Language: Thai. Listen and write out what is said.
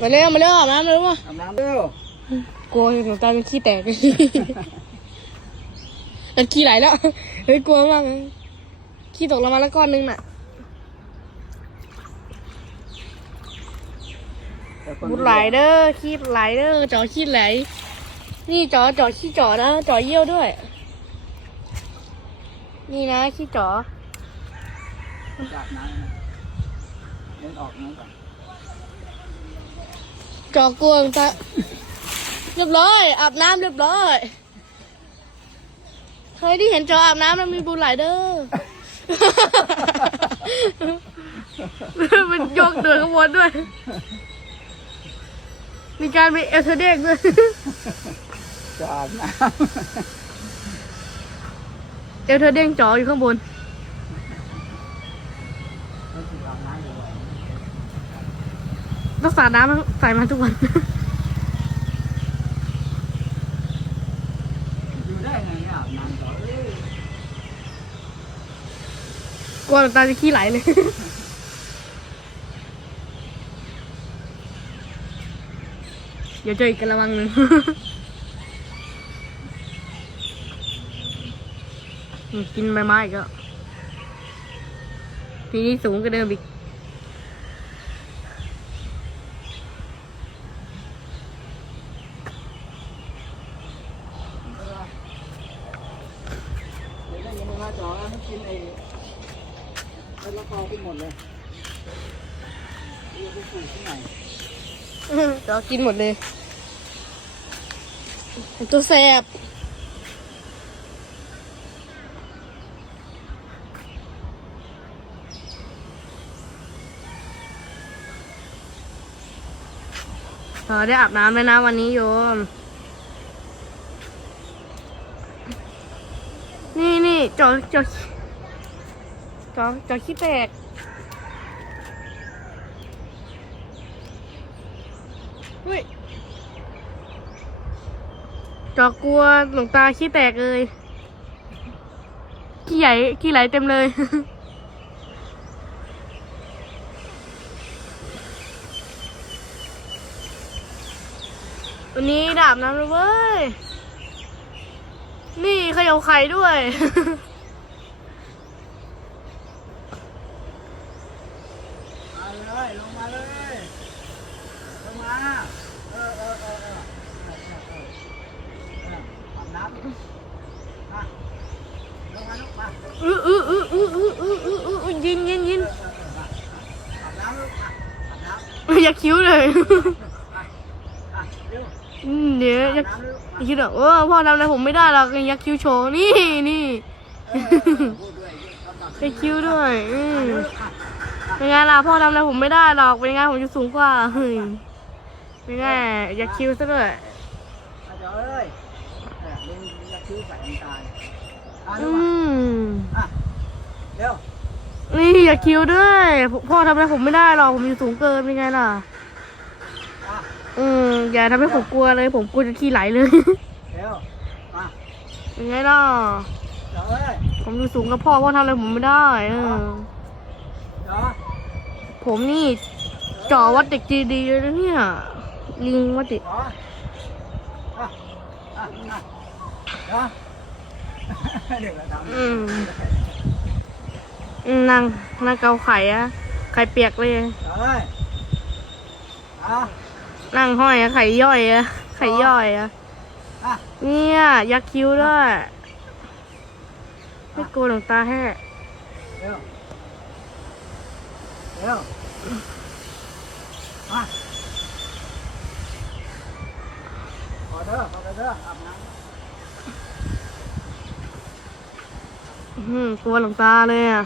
มาเร็วมาเร็วอาบน้ำเร็วมาอาบน้ำเร็วกลัวหนูตาจะขี้แตกมันขี้ไหลแล้วเฮ้ยกลัวมากเลยขี้ตกลงมาแล้วก้อนนึงน่ะแต่คนบุดไหลเด้อขี้ไหลเด้อจอขี้ไหล นี่จอจอขี้จอนะจอเยี่ยวด้วย นี่นะขี้จออาบน้ำนะเล่นออกน้ำก่อน จอกลัวตาเรียบร้อยอาบน้ำเรียบร้อยเคยที่เห็นจออาบน้ำแล้วมีบุญไหลเด้อ มันยกเดินข้างบนด้วย มีการมีเอลเทอร์เด็กด้วยจะอาบน้เอลเทอร์เด้งจออยู่ข้างบน ต้องสาดน้ำใส่มาทุกวัน อยู่ได้ไงเนี่ยอาบน้ำต่อเอ้ยกลัวหลวงตาจะขี้ไหลเลย เดี๋ยวเจออีกกระมังหนึ่ง กินใบไม้อีก็ทีนี้สูงก็เดิมอีก เดี๋ยวได้ยินมา จอแล้วมันกินไอ้ไอ้ละกอขึ้นหมดเลยเรียกไปปลูกที่ไหนเรากินหมดเลยตัวแสบเออได้อาบน้ำแล้วนะวันนี้โยม นี่นี่จอจอจอจอขี้แตกเฮ้ยจอกลัวหลวงตาขี้แตกเลยขี้ใหญ่ขี้ไหลเต็มเลย วันนี้ดาบน้ำแล้วเว้ย นี่เขย่าไข่ด้วย มาเลยลงมาเลยลงมา เออเออเออเออเออเออเอออาบน้ำมาลงมาลูกมาอื้ออื้ออื้ออื้ออื้ออื้ออื้ออื้อยินยินยินอาบน้ำลูกมาอาบน้ำอย่าคิ้วเลยอะเร็ว อืมเดี๋ยวอายับกน้ำลูกคิดว่าเออพ่อทำอะไรผมไม่ได้หรอกยักคิ้วโชว์นี่นี่เออพูดด้วยกำกับไปคิ้วด้วยอืมลูกอะเป็นไงล่ะพ่อทำอะไรผมไม่ได้หรอกเป็นไงผมจะสูงกว่าเฮ้ยเป็นไงยักคิ้วซะด้วยอาจารย์เอ้ยเออลุงจะคิ้วใส่น้ำตาลอะลูอืกมอะอะเร็วนี่ยักคิ้วด้วย พ่อทำอะไรผมไม่ได้หรอก ผมจะสูงเกินเป็นไงล่ะ อะอืมอย่าทำให้ผมกลัวเลย ผมกลัวจะขี้ไหลเลยเร็วอะเป็นไงล่ะเดี๋ยวเอ้ยผมอยู่สูงกับพ่อพ่อทำอะไรผมไม่ได้เออเดี๋ยวผมนี่จ่อวัดเด็กจีดีเลยนะเนี่ย ลิงวัดเด็กขออะอะอะเดี๋ยวเดี๋ยวเราทำอืม อืมนั่งนั่งเกาไข่อะไข่เปียกเลยเอ้ยอะ นั่งห้อยอะไข่ย่อยอะไข่ย่อยอะอะเนี่ยยักษ์คิ้วด้วยไม่กลัวหลวงตาแห่เร็วเร็วมาขอเด้อขอเด้ออาบน้ำ อืมกลัวหลวงตาเลยอะ